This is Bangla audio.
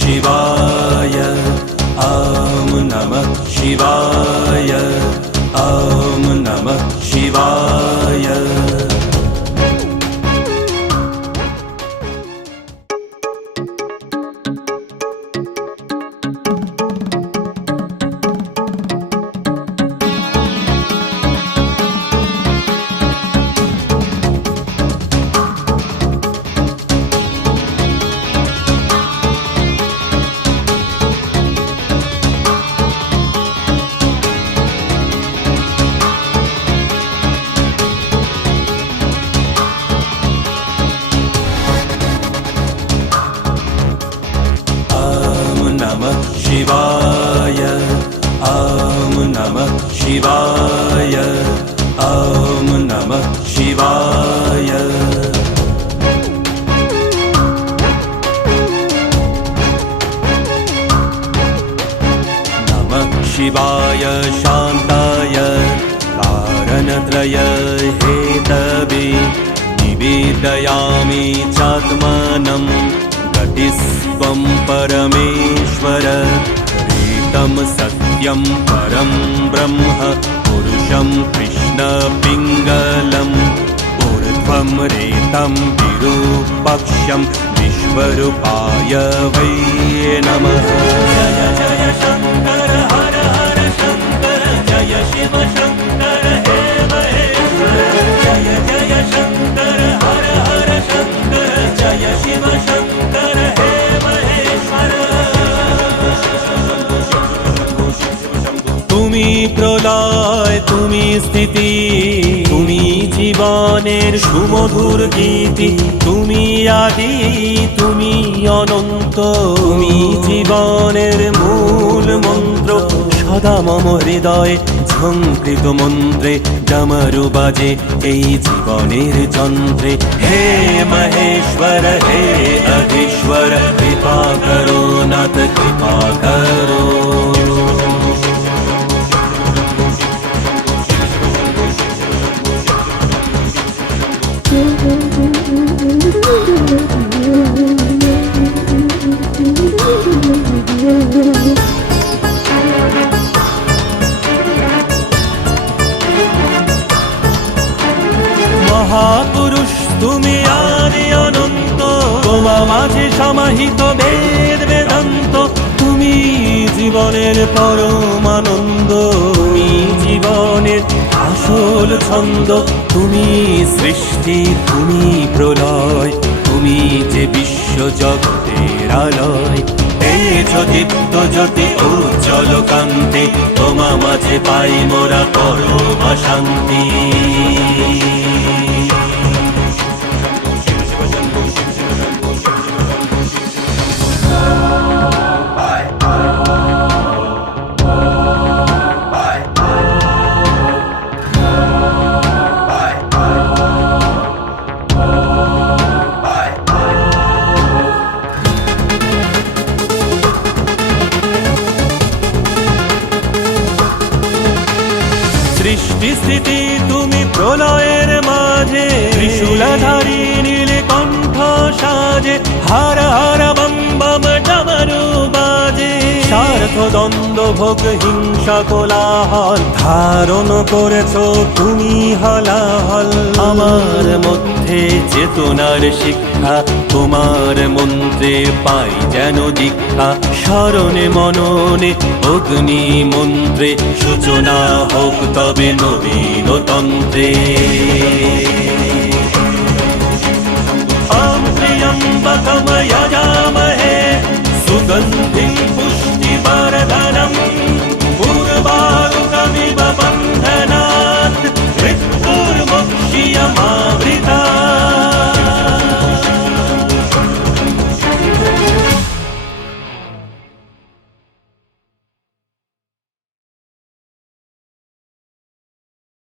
शिवाय ॐ नमः शिवाय ॐ नमः शिवाय। शिवाय ॐ नमः शिवाय ॐ नमः शिवाय। नमः शिवाय शान्ताय कारणत्रय हेतवे निवेदयामि चात्मानं गतिस्त्वं परमेश्वर तं सत्यं परं ब्रह्म पुरुषं कृष्णपिङ्गलम् ऊर्ध्वं रेतं विरूपक्षं विश्वरूपाय वै नमः। जय जय शङ्कर हर हर शङ्कर जय शिव शङ्कर हे महेश्वर। जय जय शङ्कर हर हर शङ्कर जय शिव शङ्कर हे महेश्वर। তুমি প্রলয় তুমি স্থিতি তুমি জীবনের সুমধুর গীতি তুমি আদি তুমি অনন্ত তুমি জীবনের মূল মন্ত্র সদা মম হৃদয়ে ঝঙ্কৃত মন্ত্রে ডমরু বাজে এই জীবনের যন্ত্রে। হে মহেশ্বর হে অধীশ্বর কৃপা করো নাথ কৃপা করো। মহাপুরুষ তুমি আদি অনন্ত তোমার মাঝে সমাহিত বেদ বেদান্ত তুমি জীবনের পরম আনন্দ তুমি জীবনের আসল ছন্দ তুমি সৃষ্টি তুমি প্রলয় তুমি যে বিশ্ব জগতের আলয়। তেজ দীপ্ত জ্যোতি উজ্জ্বল কান্তে তোমা মাঝে পাই মোরা পরম শান্তি। সৃষ্টি স্থিতি তুমি প্রলয়ের মাঝে ত্রিশূলধারী নীলকণ্ঠ সাজে হর হর বম বম ডমরু বাজে। স্বার্থ দ্বন্দ্ব ভোগ হিংসা কোলাহল ধারণ করেছ তুমি হলাহল আমার মধ্যে চেতনার শিক্ষা তোমার মন্ত্রে পাই যেন দীক্ষা স্মরণে মননে অগ্নি মন্ত্রে সূচনা হোক তবে নবীন তন্ত্রে। ॐ त्र्यम्बकं यजामहे सुगन्धिं